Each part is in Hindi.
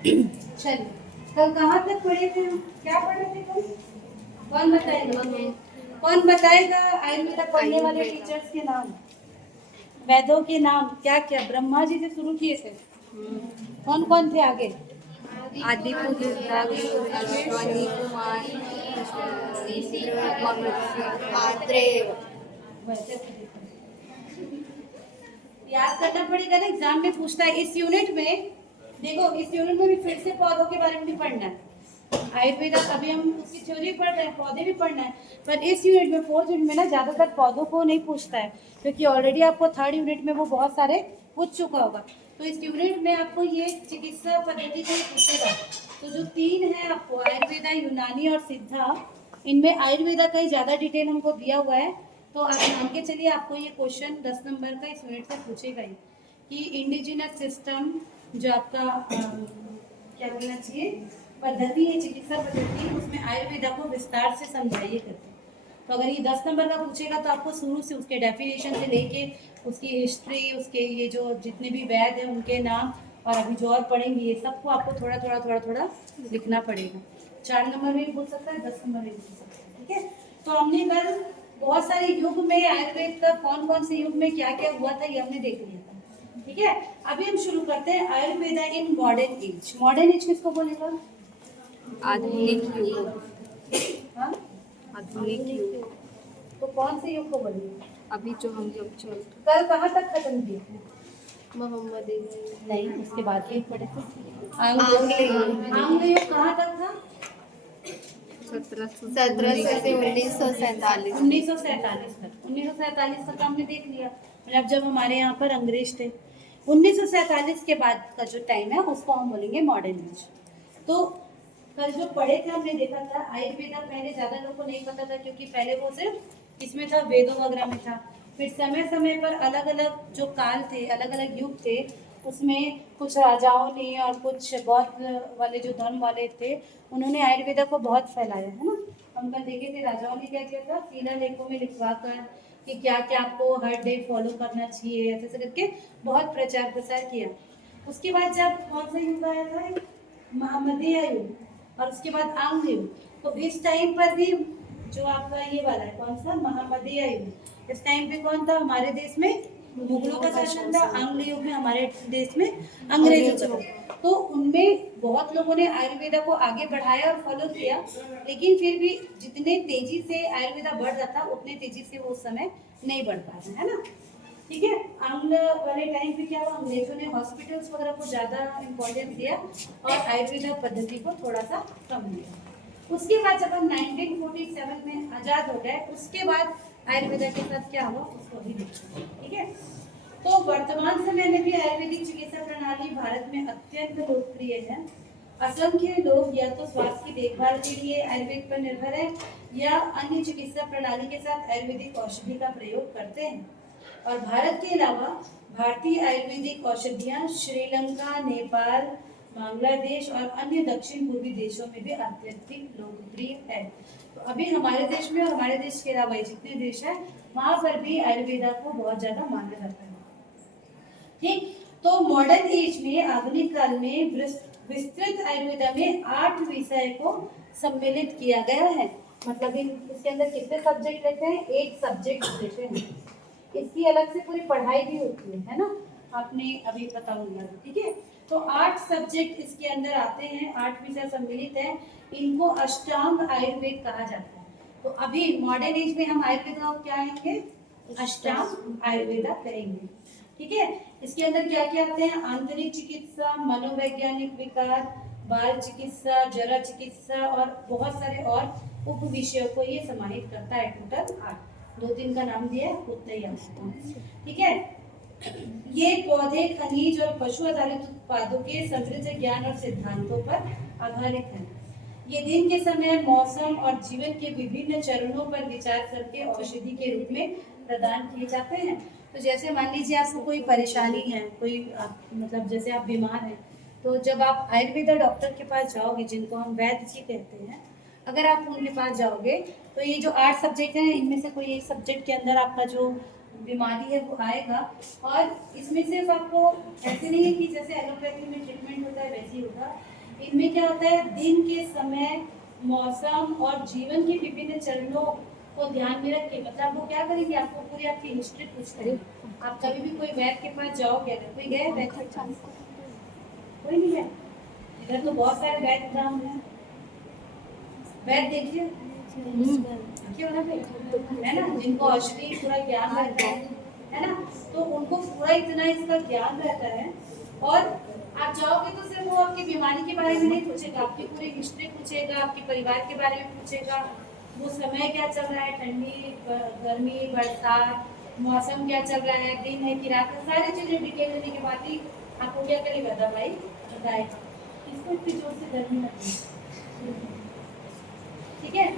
चलिए, कल कहाँ तक पढ़े थे हम? क्या पढ़े थे कल? कौन बताएगा? कौन बताएगा आयुर्वेदा पढ़ने वाले टीचर्स के नाम? वेदों के नाम क्या क्या ब्रह्मा जी से शुरू किए थे? कौन कौन थे आगे? आदि पुरुष अश्वनी कुमार आत्रेय। वैसे तो देखो, याद करना पड़ेगा ना, एग्जाम में पूछता है। इस यूनिट में देखो, इस यूनिट में भी फिर से पौधों के बारे में भी पढ़ना है। आयुर्वेदा अभी हम उसकी थ्योरी पढ़ रहे हैं, पौधे भी पढ़ना है, पर इस यूनिट में, फोर्थ यूनिट में ना ज्यादातर पौधों को नहीं पूछता है, क्योंकि ऑलरेडी आपको थर्ड यूनिट में वो बहुत सारे पूछ चुका होगा। तो इस यूनिट में आपको ये चिकित्सा पद्धति को पूछेगा। तो जो तीन है आपको, आयुर्वेदा, यूनानी और सिद्धा, इनमें आयुर्वेदा का ही ज्यादा डिटेल हमको दिया हुआ है। तो आप मान के चलिए, आपको ये क्वेश्चन 10 नंबर का इस यूनिट से पूछेगा ही कि इंडिजिनस सिस्टम, जो आपका क्या बोलना चाहिए, पद्धति है, चिकित्सा पद्धति, उसमें आयुर्वेदा को विस्तार से समझाइए करके। तो अगर ये 10 नंबर का पूछेगा तो आपको शुरू से उसके डेफिनेशन से लेके उसकी हिस्ट्री, उसके ये जो जितने भी वैद हैं उनके नाम, और अभी जो और पढ़ेंगे ये सबको आपको थोड़ा थोड़ा थोड़ा थोड़ा लिखना पड़ेगा। 4 नंबर में भी पूछ सकता है, 10 नंबर में भी पूछ सकता है, ठीक है। तो हमने कल बहुत सारे युग में आयुर्वेद का कौन कौन से युग में क्या क्या हुआ था ये हमने देख लिया था, ठीक है। अभी हम शुरू करते हैं Ayurveda in modern age. Modern age किसको बोलेगा? आधुनिक युग। हाँ, आधुनिक युग तो कौन से युग को बोलेंगे? अभी जो हम लोग चल कल कहाँ तक खत्म किए? मोहम्मद नहीं, उसके बाद भी पढ़े थे। आंग्ल युग। आंग्ल युग कहाँ तक था? 1700 से 1947। 1947 तक। 1947 तक हमने देख लिया, मतलब जब हमारे यहाँ पर अंग्रेज थे। 1947 के बाद का जो टाइम है उसको हम बोलेंगे मॉडर्न एज। तो कल जो पढ़े थे हमने देखा था आयुर्वेदा, पहले ज्यादा लोगों को नहीं पता था, क्योंकि पहले वो सिर्फ इसमें था, वेदों वगैरह में था। फिर समय समय पर अलग अलग जो काल थे, अलग अलग युग थे, उसमें कुछ राजाओं ने और कुछ बौद्ध वाले जो धर्म वाले थे, उन्होंने आयुर्वेदा को बहुत फैलाया, है ना। हम कल देखे थे राजाओं ने क्या किया था, शिलालेखों में लिखवा कर कि क्या क्या आपको हर डे फॉलो करना चाहिए, ऐसे ऐसे करके बहुत प्रचार प्रसार किया। उसके बाद जब कौन सा युग आया था, महामदीय युग, और उसके बाद आंग्ल युग। तो इस टाइम पर भी जो आपका ये वाला है कौन सा, महामदीय युग, इस टाइम पे कौन था हमारे देश में? मुगलों का शासन था। आंग्ल युग में हमारे देश में अंग्रेजों का था। तो उनमें बहुत लोगों ने आयुर्वेदा को आगे बढ़ाया और फॉलो किया, लेकिन फिर भी जितने तेजी से आयुर्वेदा बढ़ रहा था उतने तेजी से वो उस समय नहीं बढ़ पा रहा है ना, ठीक है। आंग्ल वाले टाइम पे क्या हुआ, अंग्रेजों ने हॉस्पिटल्स वगैरह को ज़्यादा इम्पोर्टेंस दिया और आयुर्वेदा पद्धति को थोड़ा सा कम दिया। उसके बाद जब हम 1947 में आज़ाद हो गए, उसके बाद आयुर्वेदा के साथ क्या हुआ उसको भी देखते हैं, ठीक है। तो वर्तमान समय में भी आयुर्वेदिक चिकित्सा प्रणाली भारत में अत्यंत लोकप्रिय है। असंख्य लोग या तो स्वास्थ्य की देखभाल के लिए आयुर्वेद पर निर्भर है, या अन्य चिकित्सा प्रणाली के साथ आयुर्वेदिक औषधि का प्रयोग करते हैं। और भारत के अलावा भारतीय आयुर्वेदिक औषधियाँ श्रीलंका, नेपाल, बांग्लादेश और अन्य दक्षिण पूर्वी देशों में भी अत्यधिक लोकप्रिय है। तो अभी हमारे देश में और हमारे देश के अलावा जितने देश हैं वहाँ पर भी आयुर्वेदा को बहुत ज़्यादा माना जाता है, ठीक। तो मॉडर्न एज में, आधुनिक काल में विस्तृत आयुर्वेदा में 8 विषय को सम्मिलित किया गया है। मतलब इसके अंदर कितने सब्जेक्ट लेते हैं? 8 सब्जेक्ट लेते हैं। इसकी अलग से पूरी पढ़ाई भी होती है ना, आपने अभी पता होगा, ठीक है। तो 8 सब्जेक्ट इसके अंदर आते हैं, 8 विषय सम्मिलित हैं। इनको अष्टांग आयुर्वेद कहा जाता है। तो अभी मॉडर्न एज में हम आयुर्वेदा को क्या आएंगे? अष्टांग आयुर्वेदा करेंगे, ठीक है। इसके अंदर क्या क्या आते हैं? आंतरिक चिकित्सा, मनोवैज्ञानिक विकार, बाल चिकित्सा, जरा चिकित्सा और बहुत सारे और उप विषयों को ये समाहित करता है। टोटल 8, 2-3 का नाम दिया है, उतना ही आपको, ठीक है। ये पौधे, खनिज और पशु आधारित उत्पादों के समृद्ध ज्ञान और सिद्धांतों पर आधारित है। ये दिन के समय, मौसम और जीवन के विभिन्न चरणों पर विचार करके औषधि के रूप में प्रदान किए जाते हैं। तो जैसे मान लीजिए आपको कोई परेशानी है, कोई मतलब जैसे आप बीमार हैं, तो जब आप आयुर्वेदा डॉक्टर के पास जाओगे, जिनको हम वैद्य जी कहते हैं, अगर आप उनके पास जाओगे तो ये जो 8 सब्जेक्ट हैं इनमें से कोई एक सब्जेक्ट के अंदर आपका जो बीमारी है वो आएगा। और इसमें सिर्फ आपको ऐसे नहीं है कि जैसे एलोपैथी में ट्रीटमेंट होता है वैसे ही होगा। इनमें क्या होता है, दिन के समय, मौसम और जीवन के विभिन्न चरणों को ध्यान में रख के, मतलब वो क्या करेंगे, आपको पूरी आपकी हिस्ट्री पूछ करेंगे। आप कभी भी कोई वैद्य के पास जाओगे, अगर कोई गए वैद्य के पास, कोई नहीं है इधर, तो बहुत सारे वैद्य ग्राम हैं। वैद्य देखिए क्यों ना है ना, जिनको औषधि पूरा ज्ञान रहता है ना, तो उनको पूरा इतना इसका ज्ञान रहता है। और आप जाओगे तो सिर्फ वो आपकी बीमारी के बारे में नहीं पूछेगा, आपकी पूरी हिस्ट्री पूछेगा, आपके परिवार के बारे में पूछेगा, वो समय क्या चल रहा है, ठंडी गर्मी बरसात, मौसम क्या चल रहा है, दिन है कि रात है, सारी चीजें डिटेल देने के बाद ही आपको क्या करेगा, दवाई बताएगा। इसको इतनी जोर से गर्मी लगती है, ठीक है।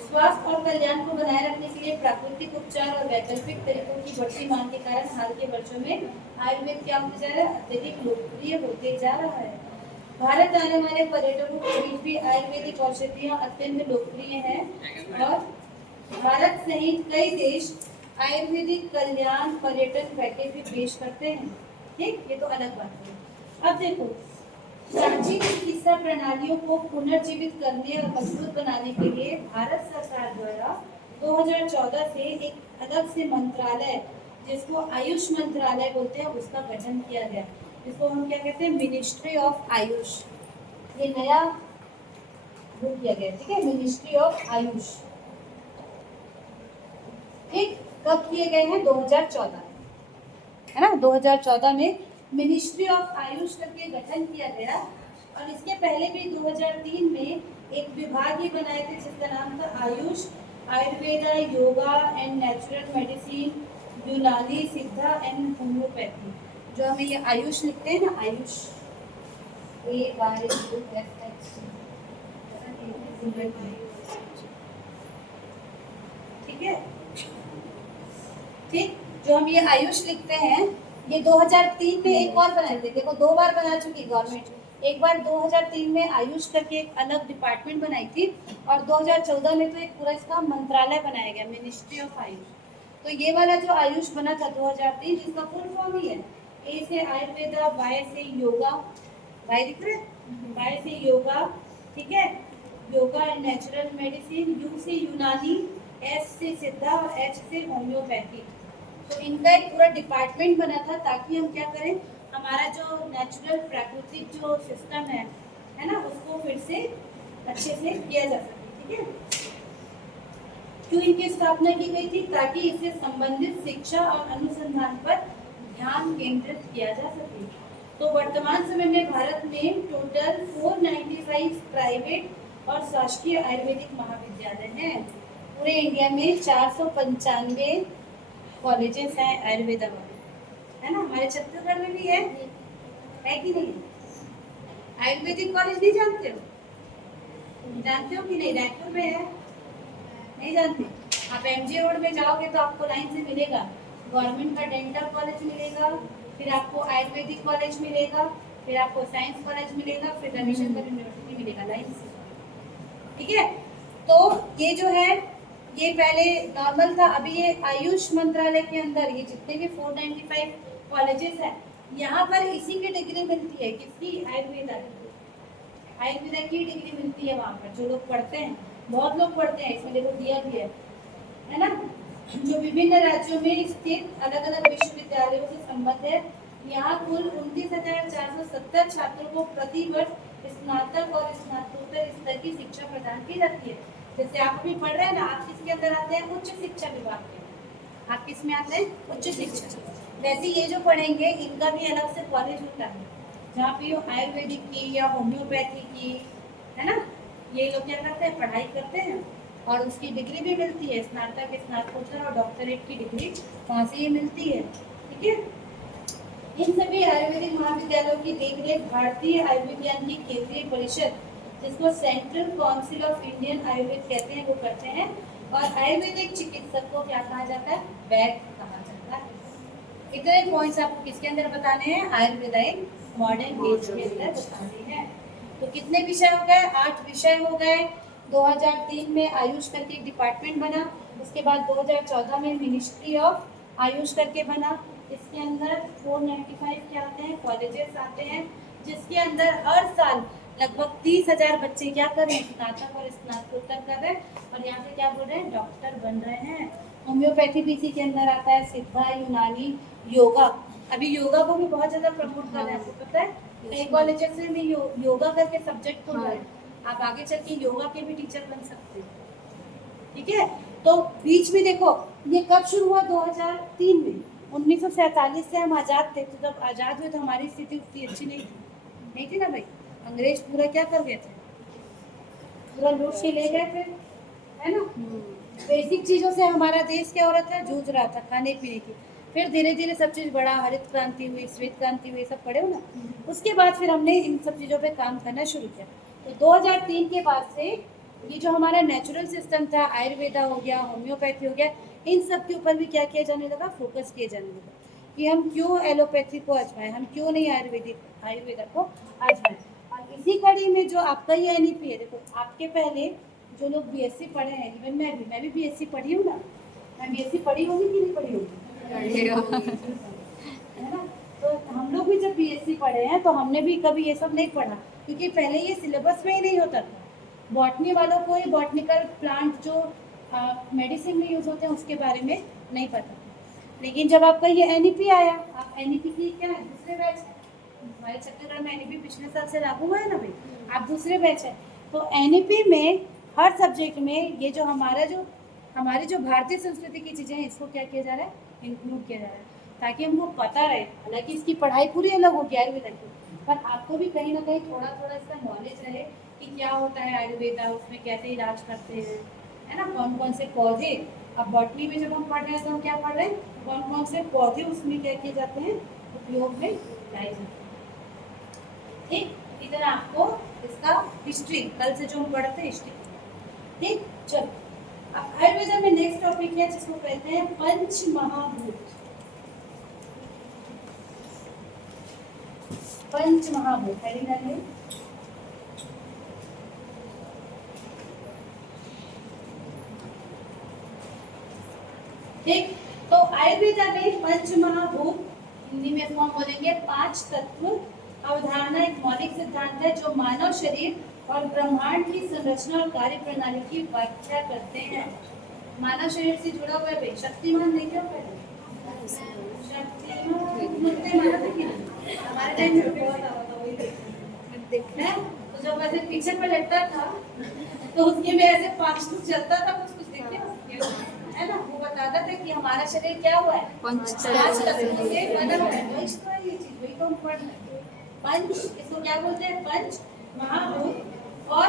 स्वास्थ्य और कल्याण को बनाए रखने के लिए प्राकृतिक उपचार और वैकल्पिक तरीकों की बढ़ती मांग के कारण हाल के वर्षों में आयुर्वेद क्या होते जा रहा है, अत्यधिक लोकप्रिय होते जा रहा है। भारत आने वाले पर्यटकों के बीच भी आयुर्वेदिक औषधियां अत्यंत लोकप्रिय हैं और भारत सहित कई देश आयुर्वेदिक कल्याण पर्यटन पैकेज भी पेश करते हैं। ठीक, ये तो अलग बात है। अब देखो, प्राचीन चिकित्सा प्रणालियों को पुनर्जीवित करने और मजबूत बनाने के लिए भारत सरकार द्वारा 2014 से एक अलग से मंत्रालय, जिसको आयुष मंत्रालय बोलते हैं, उसका गठन किया गया, जिसको हम क्या कहते हैं, मिनिस्ट्री ऑफ आयुष। ये नया वो किया गया, ठीक है, मिनिस्ट्री ऑफ आयुष। ठीक, कब किए गए हैं, 2014, है ना, 2014 में मिनिस्ट्री ऑफ आयुष करके गठन किया गया। और इसके पहले भी 2003 में एक विभाग ही बनाए थे जिसका नाम था Ayush, Ayurveda, yoga and natural medicine, यूनानी, सिद्धा एंड होम्योपैथी। जो हमें ये आयुष लिखते हैं ना, आयुष AYUSH, ठीक है, ठीक, जो हम ये आयुष लिखते हैं, ये 2003 में एक और बनाए थे। देखो, 2 बार बना चुकी गवर्नमेंट। एक बार 2003 में आयुष करके एक अलग डिपार्टमेंट बनाई थी, और 2014 में तो एक पूरा इसका मंत्रालय बनाया गया, मिनिस्ट्री ऑफ आयुष। तो ये वाला जो आयुष बना था 2003, इसका फुल फॉर्म ही है, ए से आयुर्वेदा, वाई से योगा, वाई दिख रहा है, वाई से योगा, ठीक है, yoga and natural medicine, you से यूनानी, एस से सिद्धा और एच से होम्योपैथी। तो इनका एक पूरा डिपार्टमेंट बना था ताकि हम क्या करें, हमारा जो नेचुरल प्राकृतिक जो सिस्टम है ना, उसको फिर से अच्छे से किया जा सके, ठीक है। क्यों इनकी स्थापना की गई थी, ताकि इससे संबंधित शिक्षा और अनुसंधान पर ध्यान केंद्रित किया जा सके। तो वर्तमान समय में भारत में टोटल 495 प्राइवेट और शासकीय आयुर्वेदिक महाविद्यालय हैं। पूरे इंडिया में 495 कॉलेजेस हैं आयुर्वेदा वाले, है ना। हमारे छत्तीसगढ़ में भी है कि नहीं? आयुर्वेदिक कॉलेज नहीं जानते हो? जानते हो कि नहीं? रायपुर में है, नहीं जानते? आप एमजी रोड में जाओगे तो आपको लाइन से मिलेगा, गवर्नमेंट का डेंटल कॉलेज मिलेगा, फिर आपको आयुर्वेदिक कॉलेज मिलेगा, फिर आपको साइंस कॉलेज मिलेगा, फिर रविशंकर यूनिवर्सिटी मिलेगा लाइन से, ठीक है। तो ये जो है, ये पहले नॉर्मल था, अभी ये आयुष मंत्रालय के अंदर ये जितने भी 495 कॉलेजेस हैं, यहाँ पर इसी की डिग्री मिलती है, किसकी? आयुर्वेदा की। आयुर्वेदा की डिग्री मिलती है वहाँ पर, जो लोग पढ़ते हैं, बहुत लोग पढ़ते हैं, इसमें देखो दिया भी है ना। जो विभिन्न राज्यों में स्थित अलग अलग विश्वविद्यालयों से संबद्ध है। यहाँ कुल 29,470 छात्रों को प्रति वर्ष स्नातक और स्नातकोत्तर स्तर की शिक्षा प्रदान की जाती है। जैसे आप भी पढ़ रहे हैं ना, आप किसके अंदर आते हैं? उच्च शिक्षा विभाग के। आप किस में आते हैं? उच्च शिक्षा। वैसे ये जो पढ़ेंगे इनका भी अलग से कॉलेज होता है, जहाँ पे आयुर्वेदिक की या होम्योपैथी की, है ना, ये लोग क्या करते हैं? पढ़ाई करते हैं और उसकी डिग्री भी मिलती है, स्नातक, स्नातकोत्तर और डॉक्टरेट की डिग्री वहाँ से ये मिलती है, ठीक है। इन सभी आयुर्वेदिक महाविद्यालयों की देखरेख भारतीय आयुर्विज्ञान की केंद्रीय परिषद, जिसको central council of Indian Ayurveda कहते हैं, वो करते हैं। और आयुर्वेदिक चिकित्सक को क्या कहा जाता है? वैद्य कहा जाता है। इतने पॉइंट्स आपको किसके अंदर बताने हैं? आयुर्वेदा इन मॉडर्न एज के अंदर बताने हैं। तो कितने विषय हो गए? 8 विषय हो गए। 2003 में आयुष करके एक डिपार्टमेंट बना, उसके उसके बाद 2014 में मिनिस्ट्री ऑफ आयुष करके बना। इसके अंदर 495 क्या आते हैं, कॉलेजेस आते हैं, जिसके अंदर हर साल लगभग 30,000 बच्चे क्या कर रहे हैं, स्नातक और स्नातकोत्तर कर रहे हैं और यहाँ पे क्या बोल रहे हैं, डॉक्टर बन रहे हैं। होम्योपैथी भी इसी के अंदर आता है, सिद्धा, यूनानी, योगा। अभी योगा को भी बहुत ज़्यादा प्रमोट कर रहे हैं, आपको पता है कई कॉलेजेस में भी योगा करके सब्जेक्ट खोल रहे हैं। आप आगे चल के योगा के भी टीचर बन सकते हैं, ठीक है। तो बीच में देखो ये कब शुरू हुआ, 2003 में। 1947 से हम आज़ाद थे, तो जब आज़ाद हुए तो हमारी स्थिति उतनी अच्छी नहीं थी ना भाई। अंग्रेज पूरा क्या कर गए थे, पूरा लूट के ले गए थे, है ना। बेसिक चीज़ों से हमारा देश क्या हो रहा था, जूझ रहा था, खाने पीने की। फिर धीरे धीरे सब चीज़ बढ़ा, हरित क्रांति हुई, श्वेत क्रांति हुई, सब पढ़े हो ना। उसके बाद फिर हमने इन सब चीज़ों पे काम करना शुरू किया। तो 2003 के बाद से ये जो हमारा नेचुरल सिस्टम था, आयुर्वेदा हो गया, होम्योपैथी हो गया, इन सब के ऊपर भी क्या किया जाने लगा, फोकस किया जाने लगा कि हम क्यों एलोपैथी को आजमाएं, हम क्यों नहीं आयुर्वेदा को आजमाएं। और इसी कड़ी में जो आपका ये एनईपी है, देखो आपके पहले जो लोग बीएससी पढ़े हैं, इवन मैं भी बीएससी पढ़ी हूँ ना, मैं बीएससी पढ़ी होगी कि नहीं पढ़ी होगी, है ना। तो हम लोग भी जब बीएससी पढ़े हैं तो हमने भी कभी ये सब नहीं पढ़ा, क्योंकि पहले ये सिलेबस में ही नहीं होता था। बॉटनी वालों को ही बॉटनिकल प्लांट जो मेडिसिन में यूज़ होते हैं उसके बारे में नहीं पता था। लेकिन जब आपका ये एनईपी आया, आप एनईपी की क्या है, दूसरे बैच है। हमारे छत्तीसगढ़ में एनईपी पिछले साल से लागू हुआ है ना भाई, आप दूसरे बैच है। तो एनईपी में हर सब्जेक्ट में ये जो हमारी जो भारतीय संस्कृति की चीज़ें हैं, इसको क्या किया जा रहा है, इंक्लूड किया जा रहा है, ताकि हमको पता रहे। हालांकि इसकी पढ़ाई पूरी अलग होगी आयुर्वेदा की, पर आपको भी कहीं ना कहीं थोड़ा थोड़ा इसका नॉलेज रहे कि क्या होता है आयुर्वेदा, उसमें कैसे इलाज करते हैं, है ना, कौन कौन से पौधे। अब बॉटनी में जब हम पढ़ रहे हैं तो हम क्या पढ़ रहे हैं, कौन कौन से पौधे उसमें क्या किए जाते हैं, उपयोग में लाए जाते हैं। ठीक, इधर आपको इसका हिस्ट्री, कल से जो हम पढ़ते हैं हिस्ट्री। ठीक, चलो अब आयुर्वेदा में नेक्स्ट टॉपिक है जिसको कहते हैं पंच महाभूत। पंच महाभूत हेडिंग डालिए। ठीक, तो आयुर्वेदा में पंच महाभूत, हिंदी में इसको हम बोलेंगे पांच तत्व अवधारणा, एक मौलिक सिद्धांत है जो मानव शरीर और ब्रह्मांड की संरचना और कार्य प्रणाली की व्याख्या करते हैं। मानव शरीर से जुड़ा हुआ है भाई। शक्तिमान देखे हो पहले, शक्तिमान मुझे माना था कि नहीं? हमारे टाइम में बहुत आता था, वही देखना है। तो जब ऐसे पीछे पे लगता था तो उसके में ऐसे 5 कुछ चलता था, कुछ देखिए, है ना। वो बताता था कि हमारा शरीर क्या हुआ है, पांच तत्वों से बना हुआ है। वही तो है ये चीज, वही तो हम पढ़ रहे हैं। पंच, इसको क्या बोलते हैं, पंच महाभूत। और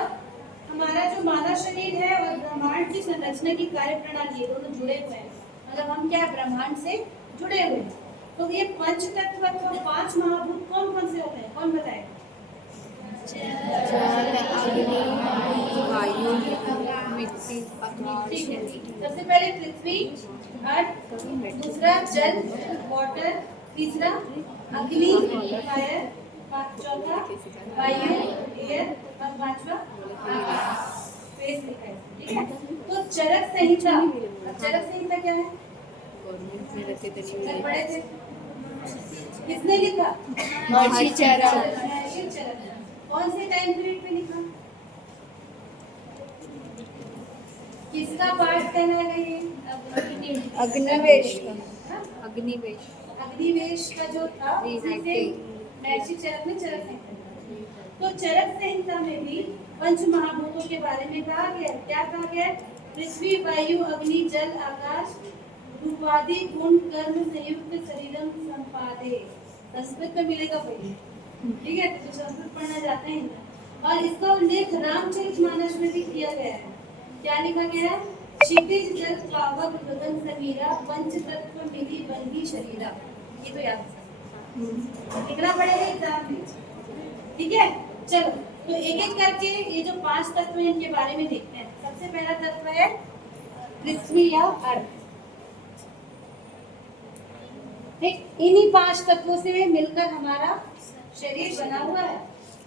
हमारा जो मानव शरीर है और ब्रह्मांड की संरचना की कार्य प्रणाली, दोनों जुड़े हुए हैं। मतलब हम क्या है, ब्रह्मांड से जुड़े हुए हैं। तो ये पंच तत्व और 5 महाभूत कौन कौन से होते हैं, कौन बताएगा? वायु, मिट्टी, ठीक है, सबसे पहले पृथ्वी, अर्थ, दूसरा जल, वाटर, तीसरा अग्नि, फायर, चौथा वायु, एयर, और पांचवा आकाश, स्पेस लिखा है। ठीक है, तो चरक संहिता, चरक संहिता क्या है, पढ़े थे, किसने लिखा? महर्षि चरक। महर्षि चरक। कौन से टाइम पीरियड पे लिखा, किसका पाठ कहना है ये? अग्निवेश का, अग्निवेश, अग्निवेश का जो था उसी से महर्षि चरक ने चरक संहिता। तो चरक संहिता में भी पंच महाभूतों के बारे में कहा गया है। क्या कहा गया है? पृथ्वी, वायु, अग्नि, जल, आकाश, रूपादि गुण कर्म संयुक्त शरीरम संपादे। संस्कृत में मिलेगा भाई, ठीक है, तो संस्कृत पढ़ना चाहते हैं। और इसका उल्लेख रामचरितमानस में भी किया गया है। क्या लिखा गया है? क्षितिज जल पावक गगन समीरा, पंच तत्व मिली बंधी शरीरा। ये तो याद लिखना पड़ेगा एग्जाम में, ठीक है। चलो, तो एक एक करके ये जो 5 तत्व हैं इनके बारे में देखते हैं। सबसे पहला तत्व है पृथ्वी या अर्थ। ठीक, इन्हीं 5 तत्वों से मिलकर हमारा शरीर बना हुआ है।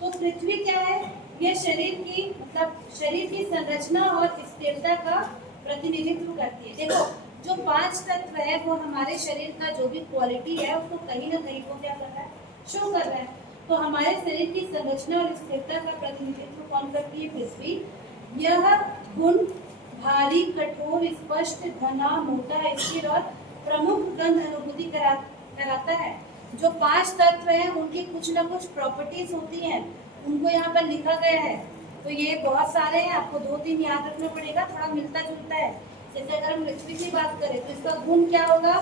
तो पृथ्वी क्या है? यह शरीर की मतलब शरीर की संरचना और स्थिरता का प्रतिनिधित्व करती है। देखो जो 5 तत्व है वो हमारे शरीर का जो भी क्वालिटी है उसको कहीं ना कहीं को क्या कर रहा है, शो कर रहा है। तो हमारे शरीर की संरचना और स्थिरता का प्रतिनिधित्व कौन करती है, पृथ्वी। यह गुण भारी, कठोर, स्पष्ट, घना, मोटा, स्थिर और प्रमुख गंध अनुभूति कराता है। जो 5 तत्व हैं उनकी कुछ ना कुछ प्रॉपर्टीज होती हैं, उनको यहाँ पर लिखा गया है। तो ये बहुत सारे हैं, आपको 2-3 याद रखना पड़ेगा, थोड़ा मिलता जुलता है। जैसे अगर हम पृथ्वी की बात करें तो इसका गुण क्या होगा,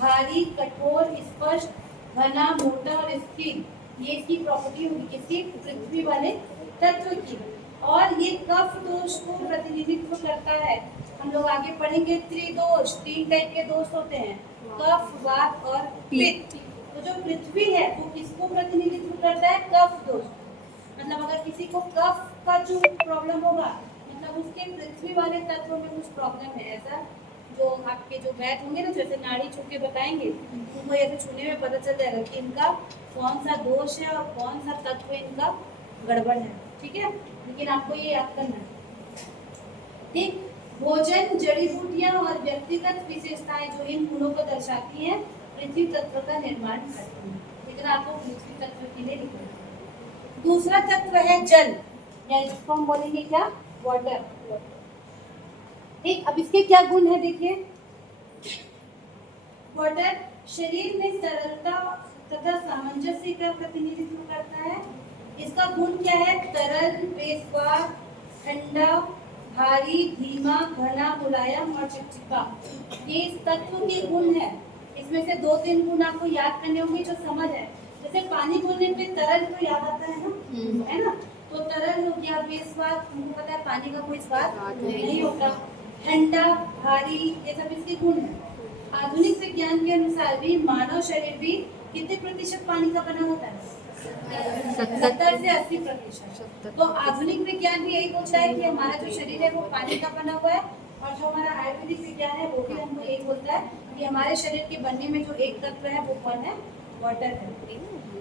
भारी, कठोर, स्पष्ट, घना, मोटा और स्थिर। ये इसकी प्रॉपर्टी होगी किसी पृथ्वी वाले तत्व की। और ये कफ दोष को प्रतिनिधित्व करता है। हम लोग आगे पढ़ेंगे त्रिदोष, 3 टाइप के दोष होते हैं, कफ, वात और पित्त। तो जो पृथ्वी है वो किसको प्रतिनिधित्व करता है, कफ दोष। मतलब अगर किसी को कफ का जो प्रॉब्लम होगा, मतलब उसके पृथ्वी वाले तत्वों में कुछ प्रॉब्लम है, ऐसा जो आपके जो बैठ होंगे ना, जैसे नाड़ी छू के बताएंगे, उनको ऐसे छूने में पता चल जाएगा कि इनका कौन सा दोष है और कौन सा तत्व इनका गड़बड़ है। ठीक है, लेकिन आपको ये याद करना है। ठीक, भोजन, जड़ी बूटियां और व्यक्तिगत विशेषताएं जो इन गुणों को दर्शाती हैं पृथ्वी तत्व का निर्माण करती हैं। लेकिन आपको पृथ्वी तत्व के लिए लिखना है। दूसरा तत्व है जल, या जिसको हम बोलेंगे क्या, वाटर। ठीक, अब इसके क्या गुण है देखिए। वाटर शरीर में सरलता तथा सामंजस्य का प्रतिनिधित्व करता है। इसका गुण क्या है, तरल, बेस्वाद, ठंडा, भारी, धीमा, घना, मुलायम और चिपचिपा। ये इस तत्व के गुण है। इसमें से 2-3 गुण आपको याद करने होंगे जो समझ है। जैसे पानी बोलने पे तरल तो याद आता है ना, है ना। तो तरल हो गया, बेस्वाद, मुझे पता है पानी का कोई स्वाद नहीं होता, ठंडा, भारी, ये सब इसके गुण है। आधुनिक विज्ञान के अनुसार भी मानव शरीर भी कितने प्रतिशत पानी का बना होता है, 70 से 80%। तो आधुनिक विज्ञान भी यही बोलता है कि हमारा जो शरीर है वो पानी का बना हुआ है। और जो हमारा आयुर्वेदिक विज्ञान है वो भी हमको यही बोलता है कि हमारे शरीर के बनने में जो एक तत्व है वो कौन है, वाटर है।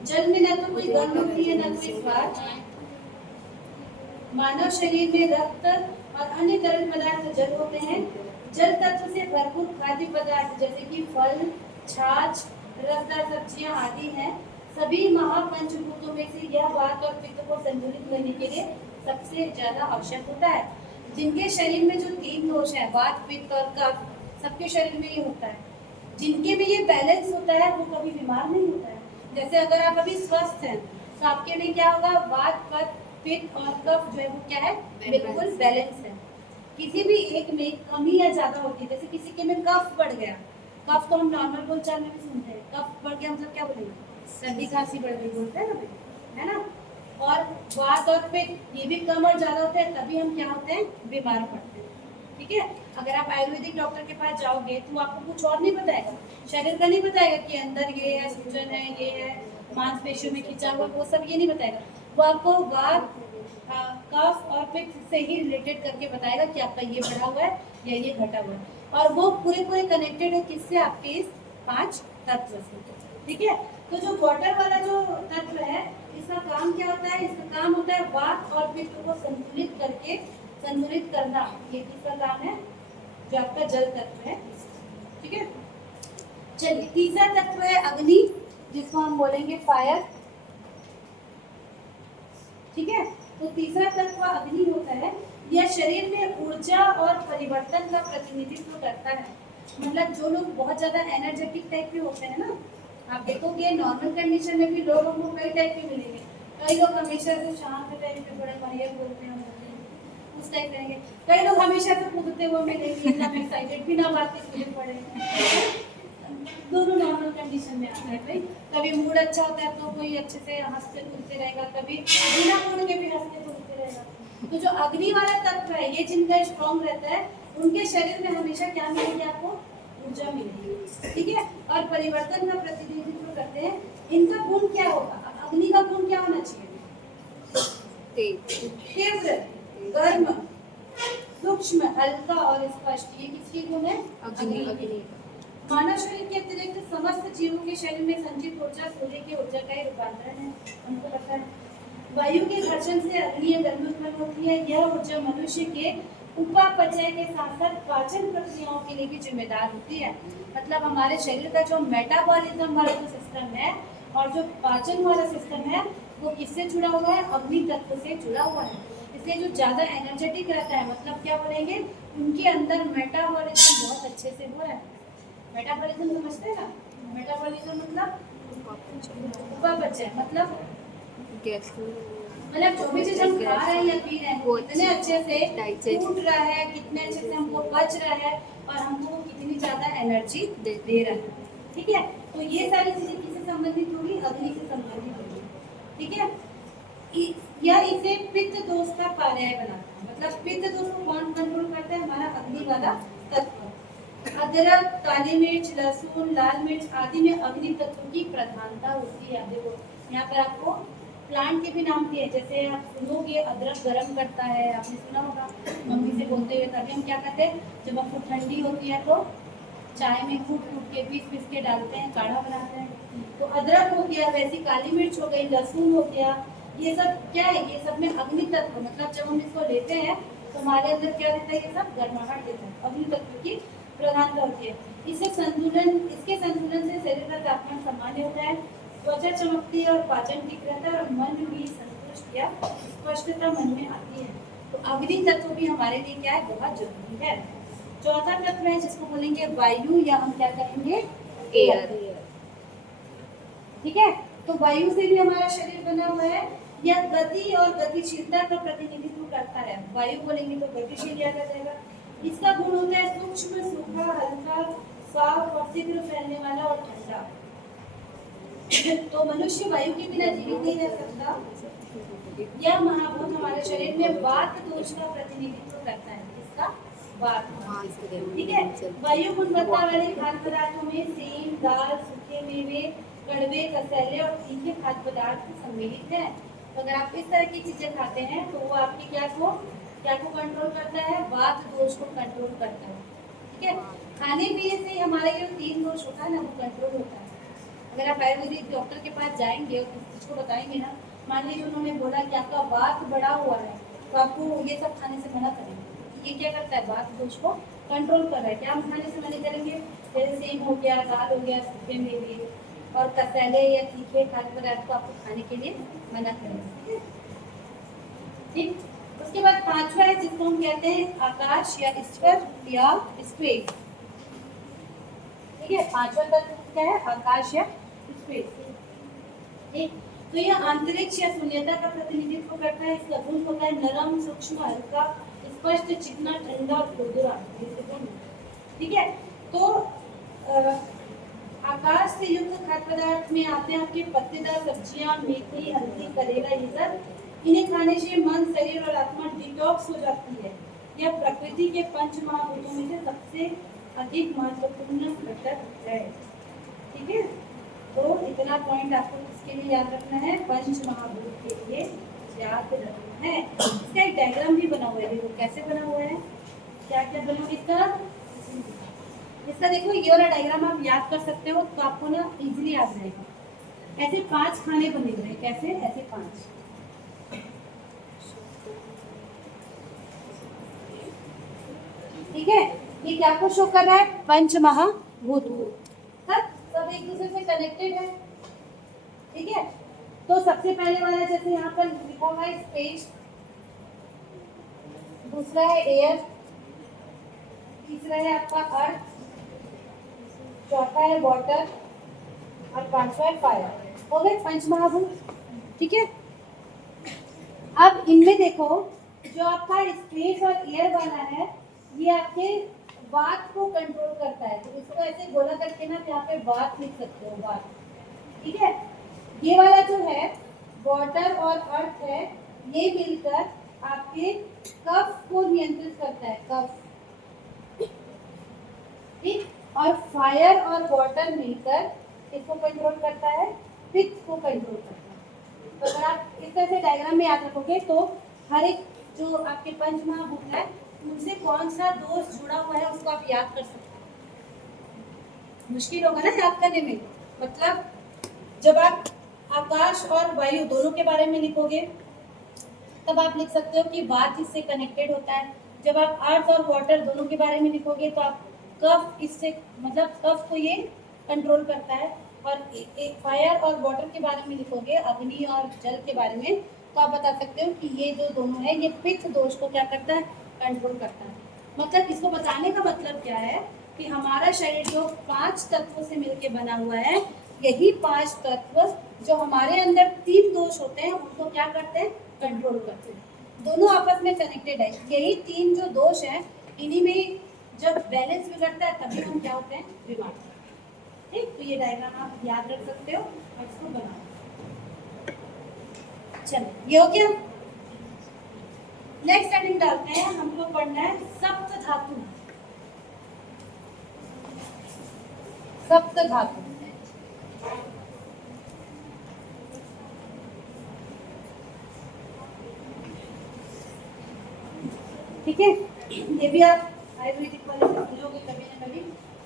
जल में ना तो कोई गंध होती है, ना कोई स्वाद। मानव शरीर में रक्त और अन्य तरल पदार्थ जल होते हैं। जल तत्व से भरपूर खाद्य पदार्थ जैसे कि फल, छाछ, रसदार सब्जियां आदि हैं। सभी महापंचभूतों में से यह वात और पित्त को संतुलित करने के लिए सबसे ज्यादा आवश्यक होता है। जिनके शरीर में जो 3 दोष है, वात, पित्त और कफ, सबके शरीर में ये होता है। जिनके में ये बैलेंस होता है वो कभी बीमार नहीं होता है। जैसे अगर आप अभी स्वस्थ हैं तो आपके में क्या होगा, वात, पित्त और कफ जो है वो क्या है, बिल्कुल बैलेंस है। किसी भी एक में कमी या ज्यादा होती है, जैसे किसी के में कफ बढ़ गया, कफ तो हम नॉर्मल बोलचाल में भी सुनते हैं, कफ बढ़ गया मतलब क्या बोलेंगे, सर्दी खांसी बढ़ गई बोलते हैं ना भाई, है ना। और वात और पित्त ये भी कम और ज्यादा होते हैं, तभी हम क्या होते हैं, बीमार पड़ते हैं। ठीक है, अगर आप आयुर्वेदिक डॉक्टर के पास जाओगे तो आपको कुछ और नहीं बताएगा, शरीर का नहीं बताएगा कि अंदर ये है, सूजन है, ये है, मांसपेशियों में खिंचा हुआ, वो सब ये नहीं बताएगा। वो आपको वात, कफ और पित्त से ही रिलेटेड करके बताएगा कि आपका ये बढ़ा हुआ है या ये घटा हुआ है। और वो पूरे कनेक्टेड है किससे, आपके इस 5 तत्व से। ठीक है, तो जो वाटर वाला जो तत्व है इसका काम क्या होता है, इसका काम होता है वात और पित्त को संतुलित करना। ये किसका काम है, जो आपका जल तत्व है। ठीक है, चलिए तीसरा तत्व है अग्नि, जिसको हम बोलेंगे फायर। ठीक है, तो तीसरा तत्व अग्नि होता है। यह शरीर में ऊर्जा और परिवर्तन का प्रतिनिधित्व करता है। मतलब जो लोग बहुत ज्यादा एनर्जेटिक टाइप के होते हैं ना, आप देखोगे नॉर्मल कंडीशन में भी लोगों को कई टाइप के मिलेंगे। कई लोग हमेशा से शांत टाइप के बड़े बढ़िया बोलते हैं, उस टाइप रहेंगे। कई लोग हमेशा से कूदते हुए मिलेंगे, एकदम एक्साइटेड, बिना बात के कूदे पड़े। दोनों नॉर्मल कंडीशन में आता है भाई। कभी मूड अच्छा होता है तो कोई अच्छे से हंसते कूदते रहेगा, कभी बिना मूड के भी हंसते कूदते रहेगा। तो जो अग्नि वाला तत्व है, ये जिनका स्ट्रॉन्ग रहता है, उनके शरीर में हमेशा क्या मिलेगी, आपको ऊर्जा मिलेगी। ठीक है, और परिवर्तन का प्रतिनिधित्व करते हैं। इनका गुण क्या होगा, अग्नि का गुण क्या होना चाहिए, तीव्र, गर्म, सूक्ष्म, हल्का और स्पष्ट। ये किसके गुण है, अग्नि। मानव शरीर के अतिरिक्त समस्त जीवों के शरीर में संचित ऊर्जा सूर्य की ऊर्जा का ही रूपांतरण है, हमको पता है। वायु के घर्षण से अग्नि गर्मी उत्पन्न होती है। यह ऊर्जा मनुष्य के उपापचय के साथ साथ पाचन प्रक्रियाओं के लिए भी जिम्मेदार होती है। मतलब हमारे शरीर का जो मेटाबॉलिज्म वाला जो सिस्टम है और जो पाचन वाला सिस्टम है वो किससे जुड़ा हुआ है? अग्नि तत्व से जुड़ा हुआ है। इसलिए जो ज्यादा एनर्जेटिक रहता है, मतलब क्या बोलेंगे, उनके अंदर मेटाबॉलिज्म बहुत अच्छे से हो रहा है। मेटाबॉलिज्म समझते हैं ना? मेटाबॉलिज्म मतलब उपापचय, मतलब गैस जो भी चीज हम खा रहे हैं या पी रहे हैं वो कितने अच्छे से digest टूट रहा है, कितने अच्छे से हमको पच रहा है और हमको कितनी ज्यादा एनर्जी दे रहा है। ठीक है, तो ये सारी चीजें किससे संबंधित होगी? अग्नि से संबंधित होगी। ठीक है, या इसे पित्त दोष का पर्याय बनाता है। मतलब पित्त दोष को कौन कंट्रोल करता है? हमारा अग्नि वाला तत्व। अदरक, काली मिर्च, लहसुन, लाल मिर्च आदि में अग्नि तत्व की प्रधानता होती है। देखो यहाँ पर आपको प्लांट के भी नाम दिए, जैसे आप सुनोगे अदरक गर्म करता है, आपने सुना होगा मम्मी से बोलते हुए। तभी हम क्या करते हैं, जब आपको ठंडी होती है तो चाय में कूट कूट के पीस पीस के डालते हैं, काढ़ा बनाते हैं। तो अदरक हो गया, वैसी काली मिर्च हो गई, लहसुन हो गया, ये सब क्या है? ये सब में अग्नि तत्व, मतलब जब हम इसको लेते हैं तो हमारे अंदर क्या रहता है? ये सब गर्माहट देता है। अग्नि तत्व की प्रधानता होती है। इसके संतुलन से शरीर का तापमान सामान्य होता है, त्वचा चमकती है और पाचन ठीक रहता है और मन भी संतुष्ट या स्पष्टता मन में आती है। तो अग्नि तत्व भी हमारे लिए क्या है? बहुत जरूरी है। चौथा तत्व है जिसको बोलेंगे वायु, या हम क्या कहेंगे? एयर। ठीक है, तो वायु से भी हमारा शरीर बना हुआ है। यह गति और गतिशीलता का प्रतिनिधित्व करता है। वायु बोलेंगे तो गतिशील याद आ जाएगा। इसका गुण होता है सूक्ष्म, सूखा, हल्का, साफ और शीघ्र फैलने वाला और ठंडा। तो मनुष्य वायु के बिना जीवित नहीं रह सकता। यह महाभूत हमारे शरीर में वात दोष का प्रतिनिधित्व करता है। इसका वात। ठीक है, वायु गुणवत्ता वाले खाद्य पदार्थों में सेम, दाल, सूखे मेवे, कड़वे, कसैले और तीखे खाद्य पदार्थ सम्मिलित है। तो अगर आप इस तरह की चीजें खाते हैं तो वो आपकी क्या को कंट्रोल करता है? वात दोष को कंट्रोल करता है। ठीक है, खाने पीने से हमारे जो 3 दोष होता है ना, वो कंट्रोल होता है। अगर आप आयुर्वेदिक डॉक्टर के पास जाएंगे और उसको बताएंगे ना, मान लीजिए उन्होंने बोला कि आपका वात बढ़ा हुआ है, तो आपको ये सब खाने से मना करेंगे। ये क्या करता है? वात दोष को कंट्रोल कर रहा है। क्या हम खाने से मना करेंगे? जैसे सेब हो गया, दाल हो गया, सूखे मेवे और कसैले या तीखे खाद्य पदार्थ को आपको खाने के लिए मना करेंगे। ठीक, उसके बाद 5वां है जिसको हम कहते हैं आकाश या ईश्वर या स्पेस। ठीक है, 5वां तत्व क्या है? आकाश या स्पेस। ठीक, तो यह अंतरिक्ष या शून्यता का प्रतिनिधित्व करता है। इसका गुण होता है नरम, सूक्ष्म, हल्का, स्पष्ट, चिकना, ठंडा और खुरदुरा। ठीक है, तो आकाश से युक्त खाद्य पदार्थ में आते हैं आपके पत्तेदार सब्जियां, मेथी, हल्दी, करेला, ये सब। इन्हें खाने से मन, शरीर और आत्मा डिटॉक्स हो जाती है। यह प्रकृति के 5 महाभूतों में से सबसे अधिक महत्वपूर्ण घटक है। ठीक है, तो इतना पॉइंट आपको इसके लिए याद रखना है, 5 महाभूत के लिए याद रखना है। इसका एक डायग्राम भी बना हुआ है। देखो कैसे बना हुआ है, क्या क्या बना हुआ इसका देखो, ये वाला डायग्राम आप याद कर सकते हो तो आपको ना इजीली याद रहेगा। ऐसे 5 खाने बने हुए हैं। कैसे? ऐसे 5। ठीक है, ये क्या को शो कर रहा है? 5 महाभूत। सब एक दूसरे से कनेक्टेड है। ठीक है, तो सबसे पहले वाला जैसे यहाँ पर लिखा हुआ है स्पेस, दूसरा है एयर, तीसरा है आपका अर्थ, चौथा है वाटर और 5वां है फायर। हो गए 5 महाभूत। ठीक है, अब इनमें देखो जो आपका स्पेस और एयर वाला है ये आपके वात को कंट्रोल करता है। तो इसको ऐसे गोला करके ना यहाँ पे वात लिख सकते हो, वात। ठीक है, ये वाला जो है वाटर और अर्थ है, ये मिलकर आपके कफ को नियंत्रित करता है, कफ। ठीक, और फायर और वाटर मिलकर इसको कंट्रोल करता है, पित्त को कंट्रोल करता है। तो अगर आप इस तरह से डायग्राम में याद रखोगे तो हर एक जो आपके 5 महाभूत है उनसे कौन सा दोष जुड़ा हुआ है उसको आप याद कर सकते हैं। मुश्किल होगा ना याद करने में। मतलब जब आप आकाश और वायु दोनों के बारे में लिखोगे तब आप लिख सकते हो कि वात इससे कनेक्टेड होता है, जब आप अर्थ और वाटर दोनों के बारे में लिखोगे तो आप कफ, इससे मतलब कफ को ये कंट्रोल करता है। और एक फायर और वाटर के बारे में लिखोगे, अग्नि और जल के बारे में, तो आप बता सकते हो कि ये जो दोनों है ये पित्त दोष को क्या करता है, कंट्रोल करता है। मतलब इसको बताने का मतलब क्या है कि हमारा शरीर जो 5 तत्वों से मिलकर बना हुआ है, यही 5 तत्व जो हमारे अंदर 3 दोष होते हैं उनको क्या करते हैं, कंट्रोल करते हैं। दोनों आपस में कनेक्टेड है। यही 3 जो दोष हैं, इन्हीं में जब बैलेंस बिगड़ता है तभी हम क्या होते हैं, बीमार होते हैं। ठीक, तो ये डायग्राम आप याद रख सकते हो और इसको बनाओ। चलो ये हो गया। नेक्स्ट हेडिंग डालते हैं, हमको पढ़ना है सप्त धातु। सप्त धातु, ठीक है। ये भी आप आयुर्वेदिक वाले से समझोगे कभी ना कभी।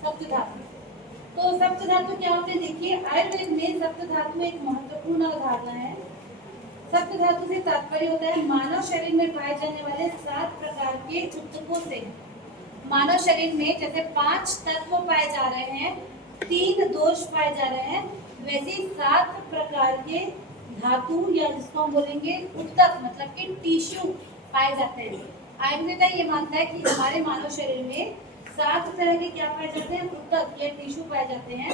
सप्त धातु, तो सप्त धातु क्या होते हैं, देखिए आयुर्वेद में सप्त धातु एक महत्वपूर्ण अवधारणा है। सप्त धातु से तात्पर्य होता है मानव शरीर में पाए जाने वाले 7 प्रकार के ऊतकों से। मानव शरीर में जैसे 5 तत्व पाए जा रहे हैं, 3 दोष पाए जा रहे हैं, वैसे 7 प्रकार के धातु या जिसको हम बोलेंगे ऊतक, मतलब कि टिश्यू पाए जाते हैं। आयुर्वेद ये मानता है कि हमारे मानव शरीर में 7 तरह के क्या पाए जाते हैं, ऊतक या टिश्यू पाए जाते हैं।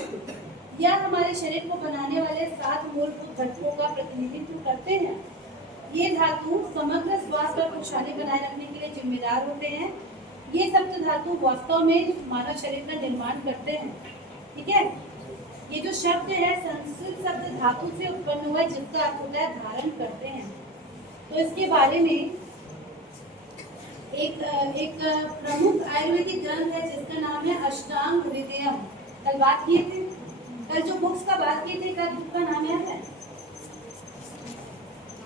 यह हमारे शरीर को बनाने वाले 7 मूलभूत घटकों का प्रतिनिधित्व करते हैं। ये धातु समग्र स्वास्थ्य और खुशहाली बनाए रखने के लिए जिम्मेदार होते हैं। ये सप्त धातु वास्तव में मानव शरीर का निर्माण करते हैं। ठीक है, ये जो शब्द है संस्कृत शब्द धातु से उत्पन्न हुआ है, जिसका अर्थ होता है धारण करते हैं। तो इसके बारे में एक प्रमुख आयुर्वेदिक ग्रंथ है जिसका नाम है अष्टांग हृदयम। कल बात किए थे, कल जो बुक्स का बात किए थे, कल बुक का नाम याद है?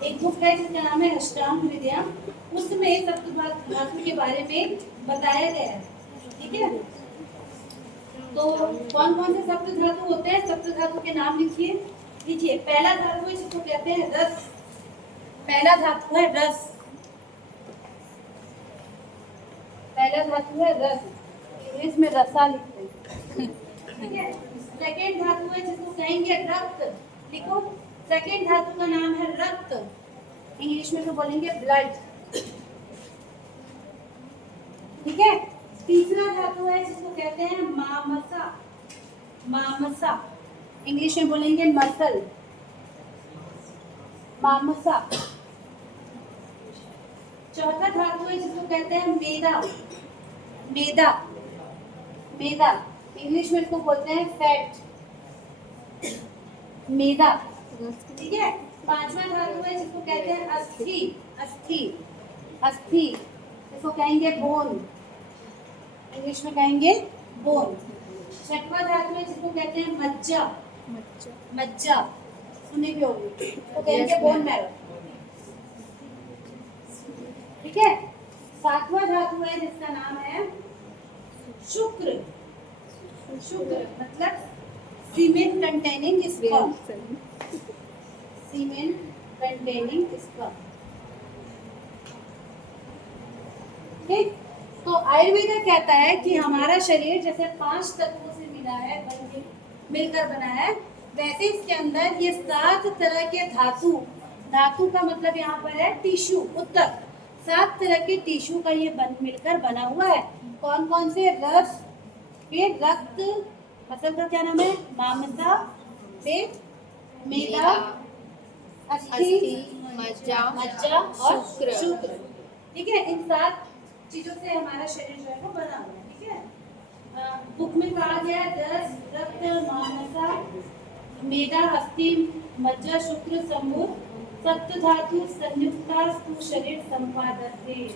एक बुक है जिसका नाम है अष्टांग हृदयम। उसमें सप्त धातु के बारे में बताया गया है। ठीक है, तो कौन कौन से सप्त धातु होते हैं, सप्त धातु के नाम लिखिए। लीजिए, पहला धातु जिसको कहते हैं रस। पहला धातु है रस। पहला धातु है रस, इंग्लिश में रसा लिखते हैं। ठीक है, सेकेंड धातु है जिसको कहेंगे रक्त। लिखो, सेकेंड धातु का नाम है रक्त, इंग्लिश में तो बोलेंगे ब्लड। ठीक है, तीसरा धातु है जिसको कहते हैं मामसा। मामसा, इंग्लिश में बोलेंगे मसल, मामसा। चौथा धातु है जिसको कहते हैं मेदा। मेदा, मेदा, इंग्लिश में इसको बोलते हैं फैट, मेदा। ठीक है, पांचवा धातु है जिसको कहते हैं अस्थि। अस्थि, अस्थि, इसको कहेंगे बोन, इंग्लिश में कहेंगे बोन। छठवा धातु है जिसको कहते हैं मज्जा। मज्जा सुनी भी होगी, तो कहेंगे बोन मैरो। ठीक है, सातवां धातु है जिसका नाम है शुक्र। शुक्र मतलब cement containing sperm. Cement containing sperm. ठीक, तो आयुर्वेद कहता है कि हमारा शरीर जैसे 5 तत्वों से मिला है, मिलकर बना है, वैसे इसके अंदर ये 7 तरह के धातु, धातु का मतलब यहाँ पर है टिश्यू, ऊतक, 7 तरह के टिश्यू का ये मिलकर बना हुआ है। कौन कौन से? रस, फिर रक्त, मसल का क्या नाम है? मामसा, फिर मेदा, अस्थि, मज्जा और शुक्र। ठीक है, इन 7 चीजों से हमारा शरीर जो है वो बना हुआ है। ठीक है, बुक में कहा गया रस, रक्त, मामसा, मेदा, अस्थि, मज्जा, शुक्र, समूह, सप्त धातु संयुक्तास्तु शरीर संपादते।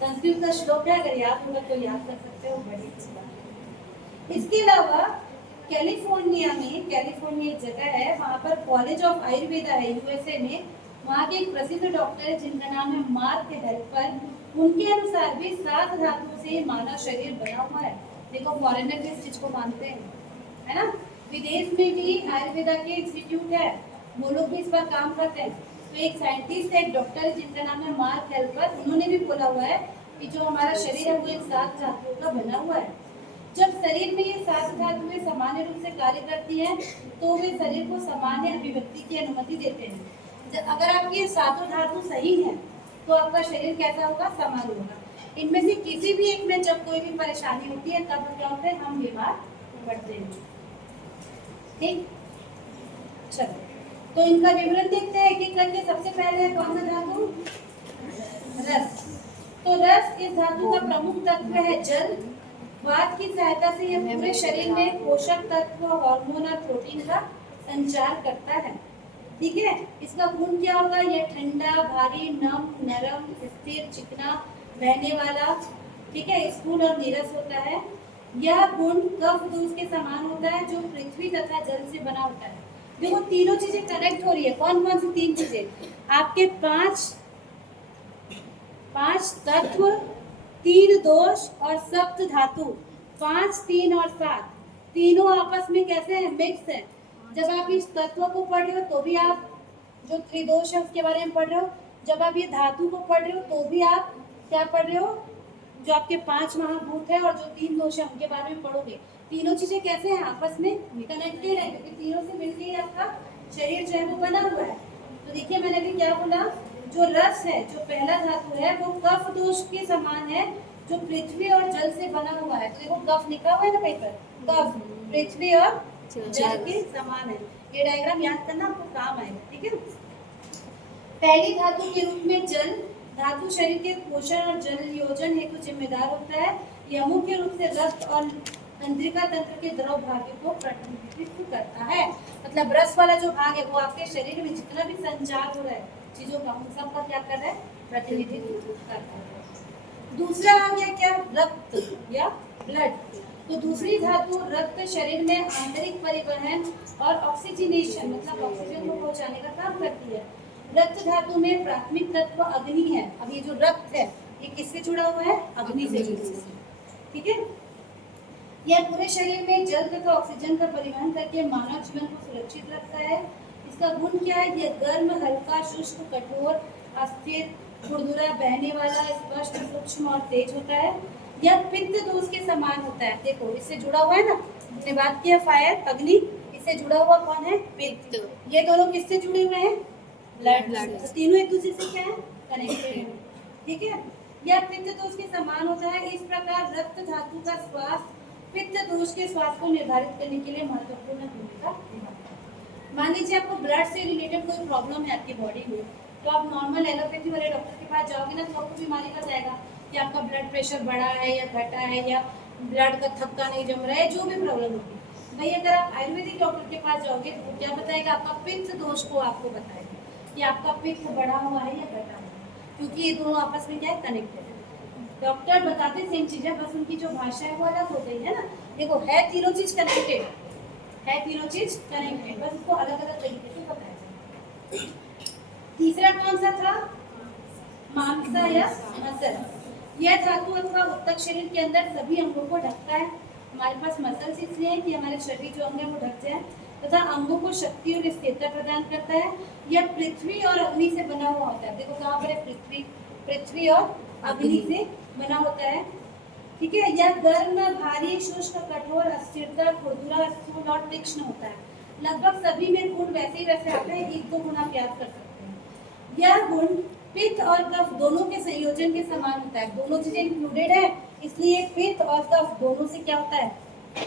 संस्कृत का श्लोक है, अगर याद होगा तो याद कर सकते हो, बड़ी अच्छी बात। इसके अलावा कैलिफोर्निया में, कैलिफोर्निया एक जगह है, वहाँ पर कॉलेज ऑफ आयुर्वेदा है यूएसए में। वहाँ के एक प्रसिद्ध डॉक्टर है जिनका नाम है मार्क हेल्पर। उनके अनुसार भी 7 धातुओं से मानव शरीर बना हुआ है। देखो, फॉरेनर भी इस चीज को मानते हैं, है ना। विदेश में भी आयुर्वेदा के इंस्टीट्यूट है, वो लोग भी इस पर काम करते हैं। तो एक साइंटिस्ट है, एक डॉक्टर है जिनका नाम है मार्क हेल्पर, उन्होंने भी बोला हुआ है कि जो हमारा शरीर है वो इन 7 धातुओं का बना हुआ है। जब शरीर में ये 7 धातुएं सामान्य रूप से कार्य करती हैं तो वे शरीर को सामान्य अभिव्यक्ति की अनुमति देते हैं। अगर आपकी ये 7 धातु सही है तो आपका शरीर कैसा होगा, सामान्य होगा। इनमें से किसी भी एक में जब कोई भी परेशानी होती है तब क्या होता है, हम बीमार पड़ते हैं। ठीक, चलो तो इनका विवरण देखते हैं एक-एक करके। सबसे पहले है कौन सा धातु, रस। तो रस इस धातु का प्रमुख तत्व है जल। वात की सहायता से यह पूरे शरीर में पोषक तत्व, हार्मोन और प्रोटीन का संचार करता है। ठीक है, इसका गुण क्या होगा, यह ठंडा, भारी, नम, नरम, स्थिर, चिकना, बहने वाला, ठीक है, स्थूल और नीरस होता है। यह गुण कफ दूध के समान होता है जो पृथ्वी तथा जल से बना होता है। देखो तीनों चीजें कनेक्ट हो रही है। कौन कौन सी 3 चीजें, आपके पांच तत्व, 3 दोष और सप्त धातु। 5, 3 और 7 तीनों आपस में कैसे हैं, मिक्स है। जब आप इस तत्व को पढ़ रहे हो तो भी आप जो त्रिदोष है उसके बारे में पढ़ रहे हो। जब आप ये धातु को पढ़ रहे हो तो भी आप क्या पढ़ रहे हो, जो आपके 5 महाभूत है और जो 3 दोष है उनके बारे में पढ़ोगे। तीनों चीजें कैसे हैं, आपस में कनेक्टेड है, क्योंकि तीनों से मिलकर ही आपका शरीर जो है वो बना हुआ है। तो देखिए मैंने भी क्या बोला, जो रस है, जो पहला धातु है वो कफ दोष के समान है जो पृथ्वी और जल से बना हुआ है। तो देखो कफ लिखा हुआ है ना कहीं पर, कफ पृथ्वी और जल के समान है। ये डायग्राम याद करना आपको काम आएगा। ठीक है, पहली धातु के रूप में जल धातु शरीर के पोषण और जल योजन हेतु जिम्मेदार होता है। यह मुख्य रूप से रक्त और तंत्रिका तंत्र के द्रव भाग्य को प्रतिनिधित्व करता है। मतलब रस वाला जो भाग है वो आपके शरीर में जितना भी संचार हो रहा है चीजों का, उन सब का क्या कर रहा है, प्रतिनिधित्व करता है। दूसरा आ गया क्या, रक्त या ब्लड। तो दूसरी धातु रक्त शरीर में आंतरिक परिवहन और ऑक्सीजनेशन मतलब ऑक्सीजन को पहुंचाने का काम करती है। रक्त धातु में प्राथमिक तत्व अग्नि है। अब ये जो रक्त है ये किससे जुड़ा हुआ है, अग्नि से जुड़ा हुआ है। ठीक है, यह पूरे शरीर में जल तथा ऑक्सीजन का परिवहन करके मानव जीवन को सुरक्षित रखता है। इसका गुण क्या है, यह गर्म, हल्का, शुष्क, कठोर, अस्थिर, खुरदुरा, बहने वाला, स्पष्ट, सूक्ष्म और तेज होता है। यह पित्त दोष के समान होता है। देखो इससे जुड़ा हुआ है ना, हमने बात किया फायर, अग्नि, इससे जुड़ा हुआ कौन है, पित्त। ये दोनों किससे जुड़े हुए हैं, ब्लड। तो तीनों एक दूसरे से क्या है, कनेक्टेड है। ठीक है, यह पित्त दोष के समान होता है। इस प्रकार रक्त धातु का स्वास्थ्य पित्त दोष के स्वास्थ्य को निर्धारित करने के लिए महत्वपूर्ण भूमिका निभाता है। मान लीजिए आपको ब्लड से रिलेटेड कोई प्रॉब्लम है आपकी बॉडी में, तो आप नॉर्मल एलोपैथी वाले डॉक्टर के पास जाओगे ना तो आपको बीमारी का जाएगा कि आपका ब्लड प्रेशर बढ़ा है या घटा है या ब्लड का थक्का नहीं जम रहा है, जो भी प्रॉब्लम होगी। भाई अगर आप आयुर्वेदिक डॉक्टर के पास जाओगे तो क्या बताएगा, आपका पित्त दोष को आपको बताएगा कि आपका पित्त बढ़ा हुआ है या घटा हुआ है, क्योंकि ये दोनों आपस में क्या है, कनेक्टेड है। डॉक्टर बताते सेम चीज है, बस उनकी जो भाषा है वो अलग हो गई है ना। देखो है तीनों चीज कनेक्टेड, है तीनों चीज कनेक्टेड, बस उसको अलग अलग तरीके से बताया जाए। तीसरा कौन सा था, मांसा या मसल। यह धातु अथवा उत्तक शरीर के अंदर सभी अंगों को ढकता है। हमारे पास मसल्स इसलिए है कि हमारे शरीर जो अंग है वो ढक जाए तथा अंगों को शक्ति और स्थिरता प्रदान करता है। यह पृथ्वी और अग्नि से बना हुआ होता है। देखो कहाँ पर है, पृथ्वी और अग्नि से बना होता है। ठीक है, यह गर्म, भारी, शुष्क, कठोर, अस्थिरता, खुरदुरा, स्थूल और तीक्ष्ण होता है। लगभग सभी में गुण वैसे ही वैसे आते हैं, 1-2 गुण आप याद कर सकते हैं। यह गुण पित्त और कफ दोनों के संयोजन के समान होता है। दोनों चीजें इंक्लूडेड है, इसलिए पित्त और कफ दोनों से क्या होता है,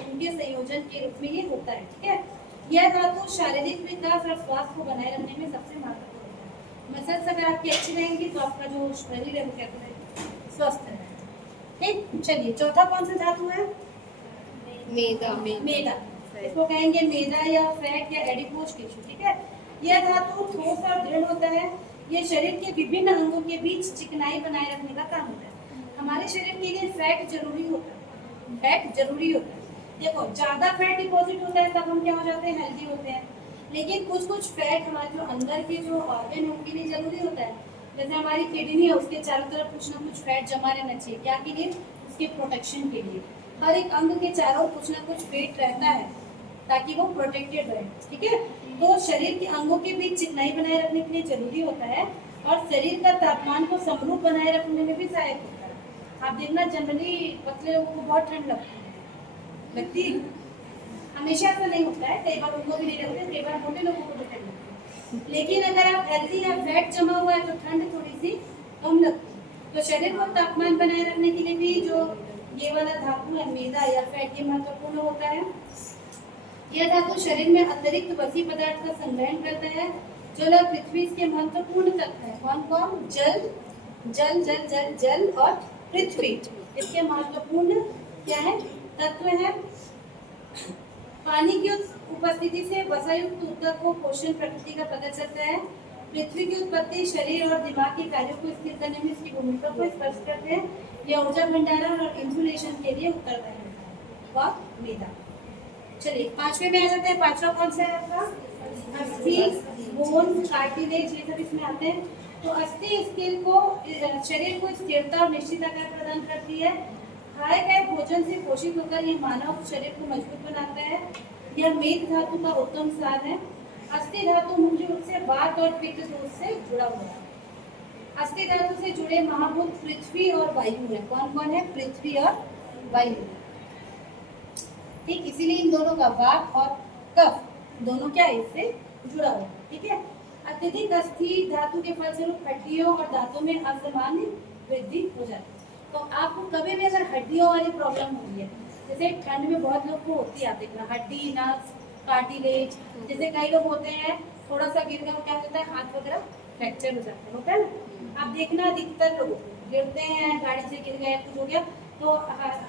उनके संयोजन के रूप में ये होता है। ठीक है, यह धातु शारीरिक विकास और स्वास्थ्य को बनाए रखने में सबसे महत्वपूर्ण होता है। मसल्स अगर आपकी अच्छी रहेंगी तो आपका जो शरीर है वो कैसे रहेगा, स्वस्थ रहेगा। ठीक, चलिए चौथा कौन सा धातु है, मेदा। मेदा। इसको कहेंगे मेदा या फैट या एडिपोज टिश्यू। ठीक है, यह धातु ठोस और दृढ़ होता है। यह शरीर के विभिन्न अंगों के बीच चिकनाई बनाए रखने का काम होता है। हमारे शरीर के लिए फैट जरूरी होता है, फैट जरूरी होता है। देखो ज्यादा फैट डिपॉजिट होता है तब हम क्या हो जाते हैं, हेल्दी होते हैं। लेकिन कुछ कुछ फैट हमारे जो अंदर के जो ऑर्गन है उनके लिए जरूरी होता है। जैसे हमारी किडनी है, उसके चारों तरफ कुछ ना कुछ फैट जमा रहना चाहिए। क्या के लिए, उसके प्रोटेक्शन के लिए। हर एक अंग के चारों कुछ ना कुछ फैट रहता है ताकि वो प्रोटेक्टेड रहे। ठीक है, तो शरीर के अंगों के बीच चिकनाई बनाए रखने के लिए जरूरी होता है और शरीर का तापमान को समरूप बनाए रखने में भी सहायक होता है। आप देखना जनरली पतले लोगों को बहुत ठंड लगती है। हमेशा ऐसा नहीं होता है, कई बार उनको भी नहीं लगती, कई बार मोटे लोगों को भी ठंड लगती है। लेकिन अगर आप हेल्थी या फैट जमा हुआ है तो ठंड थोड़ी सी कम लगती है। तो शरीर को तापमान बनाए रखने के लिए भी जो ये वाला धातु है मैदा या फैट, ये महत्वपूर्ण होता है। यह धातु शरीर में अतिरिक्त वसी पदार्थ का संग्रहण करता है। जल और पृथ्वी इसके महत्वपूर्ण तत्व है। कौन कौन? जल, जल जल जल जल और पृथ्वी इसके महत्वपूर्ण क्या है? तत्व है। पानी की उपस्थिति से वसायुक्त ऊतक को पोषण प्रकृति का पता चलता है। पृथ्वी की उत्पत्ति शरीर और दिमाग के कार्यों को स्थिर करने में इसकी भूमिका को स्पष्ट करते हैं। यह ऊर्जा भंडारण और इंसुलेशन के लिए उत्तरदायी है। और मैदा। चलिए पांचवे में आ जाते हैं। पांचवा कौन सा है आपका? अस्थि, बोन, कार्टिलेज, ये सब इसमें आते हैं। तो अस्थि स्केल को शरीर को स्थिरता और निश्चित आकार प्रदान करती है। खाए गए भोजन से पोषित होकर यह मानव शरीर को मजबूत बनाता है। यह मेद धातु का उत्तम सार है। अस्थि धातु मुख्य रूप से वात और पित्त दोष से जुड़ा हुआ है। अस्थि धातु से जुड़े महाभूत पृथ्वी और वायु है। कौन कौन है? पृथ्वी और वायु। ठीक, इसीलिए इन दोनों का वात और कफ दोनों क्या है? इससे जुड़ा हुआ है। ठीक है। अत्यधिक अस्थि धातु के फलस्वरूप हड्डियों और दांतों में असामान्य वृद्धि हो जाती है। तो आपको कभी भी अगर हड्डियों वाली प्रॉब्लम हो रही है, जैसे ठंड में बहुत लोग को होती है, आप देखना हड्डी, नस, कार्टिलेज, जैसे कई लोग होते हैं थोड़ा सा गिर गया क्या होता है? हाथ वगैरह फ्रैक्चर हो जाता है, होता है ना? आप देखना अधिकतर लोग गिरते हैं, गाड़ी से गिर गए, कुछ हो गया तो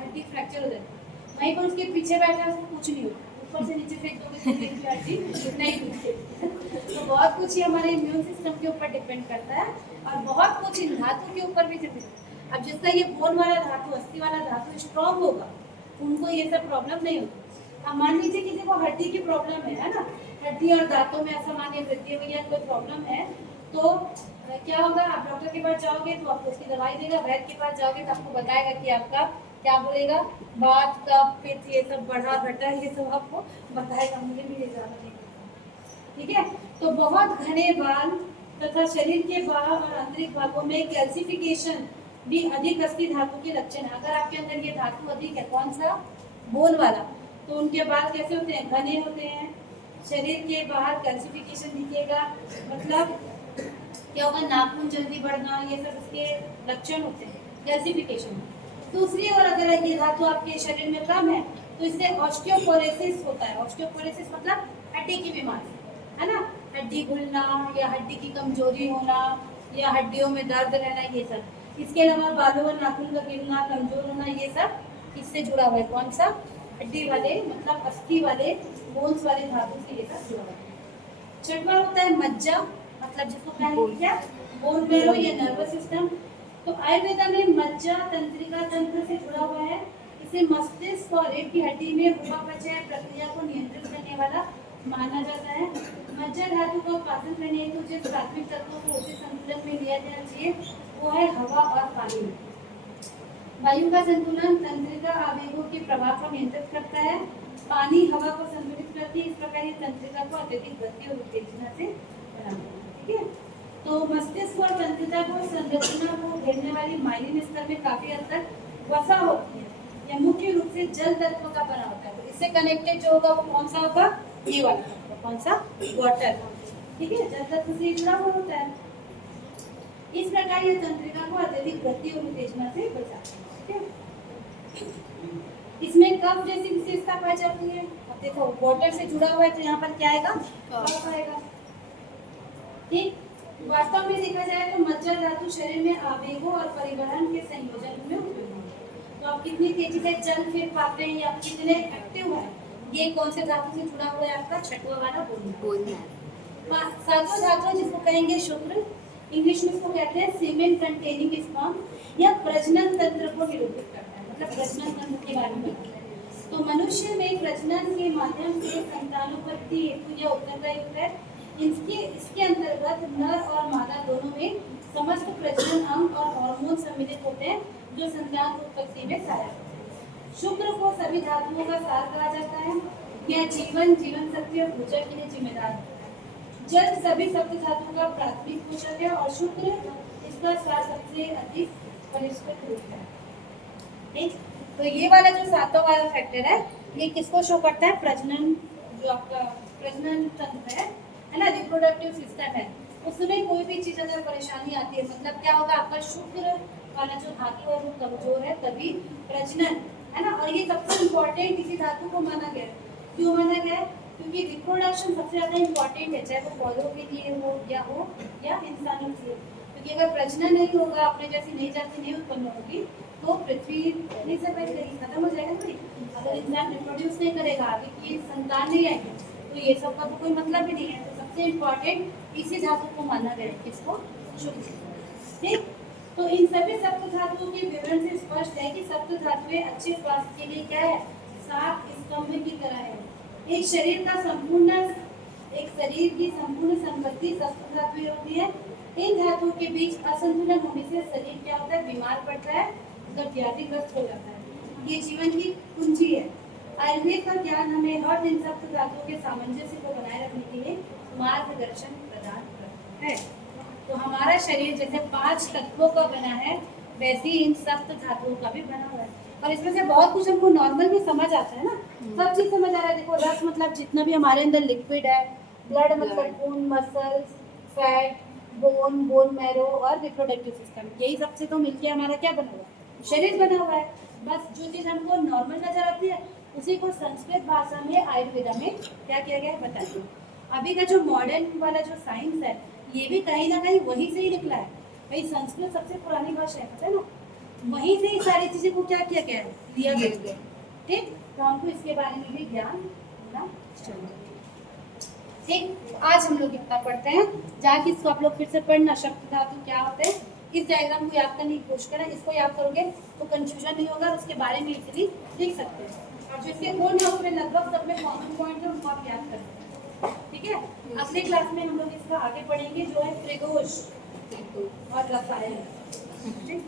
हड्डी फ्रैक्चर हो जाती है। वहीं पर उसके पीछे बैठा है, उसको कुछ नहीं होता, ऊपर से नीचे फेंक दोगे तो हड्डी नहीं टूटती। तो बहुत कुछ ही हमारे इम्यून सिस्टम के ऊपर डिपेंड करता है और बहुत कुछ इन धातु के ऊपर भी डिपेंड। अब जिसका ये बोन वाला धातु, अस्थि वाला धातु स्ट्रॉन्ग होगा, उनको ये सब प्रॉब्लम नहीं होती। अब मान लीजिए किसी को हड्डी की प्रॉब्लम है ना, हड्डी और दांतों में असामान्य वृद्धि हुई है, कोई प्रॉब्लम है, तो क्या होगा? आप डॉक्टर के पास जाओगे तो आपको उसकी दवाई देगा। वैद्य के पास जाओगे तो आपको बताएगा कि आपका क्या बोलेगा, बात कब, पित्त, ये सब बढ़ा घटा, ये सब आपको बताएगा। मुझे भी ये ज़्यादा नहीं पता। ठीक है। तो बहुत घने बाल तथा शरीर के बाहर और आंतरिक भागों में कैल्सिफिकेशन भी अधिक अस्थि धातु के लक्षण है। अगर आपके अंदर ये धातु अधिक है, कौन सा? बोन वाला, तो उनके बाल कैसे होते हैं? घने होते हैं। शरीर के बाहर कैल्सिफिकेशन दिखेगा, मतलब क्या होगा? नाखून जल्दी बढ़ना, ये सब इसके लक्षण होते हैं कैल्सिफिकेशन। दूसरी ओर अगर ये धातु आपके शरीर में कम है तो इससे ऑस्टियोपोरोसिस होता है। ऑस्टियोपोरोसिस मतलब हड्डी की बीमारी, है ना? हड्डी घुलना या हड्डी की कमजोरी होना या हड्डियों में दर्द रहना, ये सब। इसके अलावा बालों और नाखून का गिरना, कमजोर होना, ये सब इससे जुड़ा हुआ है। कौन सा? हड्डी वाले, मतलब अस्थि वाले, बोन्स वाले धातु से ये सब जुड़ा हुआ है। छठवां होता है मज्जा, मतलब जिसको कहेंगे क्या? बोन मैरो या नर्वस सिस्टम। तो आयुर्वेद में मज्जा तंत्रिका तंत्र से जुड़ा हुआ है। इसे मस्तिष्क और रीढ़ की हड्डी में उपापचय प्रक्रिया को नियंत्रित करने वाला माना जाता है। मज्जा धातु का पाचन करने हेतु जिस प्राथमिक तत्वों को उचित संतुलन में लिया जाना चाहिए वो है हवा और पानी। वायु का संतुलन तंत्रिका आवेगों के प्रभाव को नियंत्रित करता है। पानी हवा को संतुलित करती है। इस प्रकार ये तंत्रिका को अत्यधिक गति और उत्तेजना से बनाता है। ठीक है। तो मस्तिष्क और तंत्रिका को संरचना को घेरने वाली माइलिन स्तर में काफी हद तक वसा होती है। यह मुख्य रूप से जल तत्व का बना होता है। तो इससे कनेक्टेड जो होगा वो कौन सा होगा? ये वाला। कौन सा? वाटर। ठीक है, जल तत्व से जुड़ा हुआ होता है। इस प्रकार ये तंत्रिका को अत्यधिक गति और उत्तेजना से बचाता है। ठीक है। इसमें कफ जैसी विशेषता पाई जाती है। अब देखो वाटर से जुड़ा हुआ है तो यहाँ पर क्या आएगा? कफ आएगा। ठीक। वास्तव में देखा जाए तो मज्जा धातु शरीर में आवेगों और परिवहन के संयोजन में उपयोगी है। तो आप कितनी तेजी से चल फिर पाते हैं या कितने एक्टिव है, ये कौन से धातु से जुड़ा हुआ है? आपका छठवां वाला बोन है। सातवां धातु जिसको कहेंगे शुक्र, इंग्लिश में इसको कहते हैं सीमेन कंटेनिंग स्पर्म। यह प्रजनन तंत्र को निरूपित करता है, मतलब प्रजनन तंत्र के बारे में बताता है। तो मनुष्य में प्रजनन के माध्यम से संतानोत्पत्ति हेतु यह उत्तरदायी है। इसके अंतर्गत नर और मादा दोनों में समस्त प्रजनन अंग और हार्मोन सम्मिलित होते हैं जो संतान उत्पत्ति में सहायक होते हैं। शुक्र को सभी धातुओं का सार कहा जाता है। यह जीवन शक्ति और ऊर्जा के लिए जिम्मेदार है। जल सभी सप्त धातुओं का प्राथमिक पोषक है और शुक्र इसका सार सबसे अधिक परिष्कृत रूप है। ठीक। तो ये वाला जो सातों वाला फैक्टर है, ये किसको शो करता है? प्रजनन, जो आपका प्रजनन तंत्र है ना, रिप्रोडक्टिव सिस्टम है, उसमें कोई भी चीज अगर परेशानी आती है, मतलब क्या होगा, आपका शुक्र वाला जो धातु है वो कमजोर है, तभी प्रजनन, है ना। और ये सबसे इम्पोर्टेंट इसी धातु को माना गया है। क्यों माना गया है? क्योंकि रिप्रोडक्शन सबसे ज्यादा इम्पोर्टेंट है, चाहे वो पौधों के लिए हो या इंसानों के लिए। क्योंकि अगर प्रजनन नहीं होगा, अपने जैसी नई जाति नहीं उत्पन्न होगी, तो पृथ्वी नहीं सर्वाइव करेगी, खत्म हो जाएगा भाई। अगर इंसान रिप्रोड्यूस नहीं करेगा, आगे की संतान नहीं आएगी, तो ये सब का तो कोई मतलब ही नहीं है। तो सबसे इम्पोर्टेंट इसी धातु को माना गया है, किसको? शुक्र। ठीक। तो इन सभी सप्त धातुओं के विवरण से स्पष्ट है कि सप्त धातुएं अच्छे स्वास्थ्य के लिए क्या है? 7 स्तंभ की तरह है। एक शरीर की संपूर्ण संपत्ति सप्त धातुएं होती है। इन धातुओं के बीच असंतुलन होने से शरीर क्या होता है? बीमार पड़ता है, व्याधिग्रस्त हो जाता है। ये जीवन की कुंजी है। आयुर्वेद का ज्ञान हमें हर दिन सप्त धातुओं के सामंजस्य को बनाए रखने के लिए मार्गदर्शन प्रदान करता है। तो हमारा शरीर जैसे 5 तत्वों का बना है, वैसे ही इन सप्त धातुओं का भी बना हुआ है। और इसमें से बहुत कुछ हमको नॉर्मल में समझ आता है ना, सब चीज समझ आ रहा है। देखो, रस मतलब जितना भी हमारे अंदर लिक्विड है, ब्लड मतलब खून, मसल्स, फैट, बोन मैरो और रिप्रोडक्टिव सिस्टम, यही सबसे तो मिलके हमारा क्या बना हुआ है? शरीर बना हुआ है। बस जो चीज हमको नॉर्मल नजर आती है, उसी को संस्कृत भाषा में आयुर्वेदा में क्या किया गया है बता दो। अभी का जो मॉडर्न वाला जो साइंस है, ये भी कहीं ना कहीं वहीं से ही निकला है भाई। संस्कृत सबसे पुरानी भाषा है, पता है ना, वहीं से ही सारी चीजें को क्या किया गया है? लिया गया। ठीक। तो हमको इसके बारे में भी ज्ञान होना चाहिए। ठीक। आज हम लोग इतना पढ़ते हैं, जाके इसको आप लोग फिर से पढ़ना, शब्द धातु क्या होते हैं, इस डायग्राम को याद करने की कोशिश करें। इसको याद करोगे तो कंफ्यूजन नहीं होगा, उसके बारे में इजीली लिख सकते हैं। और जो इसके कोड है उसमें लगभग सब में कॉमन पॉइंट है, उनको आप याद कर सकते हैं। ठीक है। अगले क्लास में हम लोग इसका आगे पढ़ेंगे, जो है त्रिदोष और रसायन। ठीक।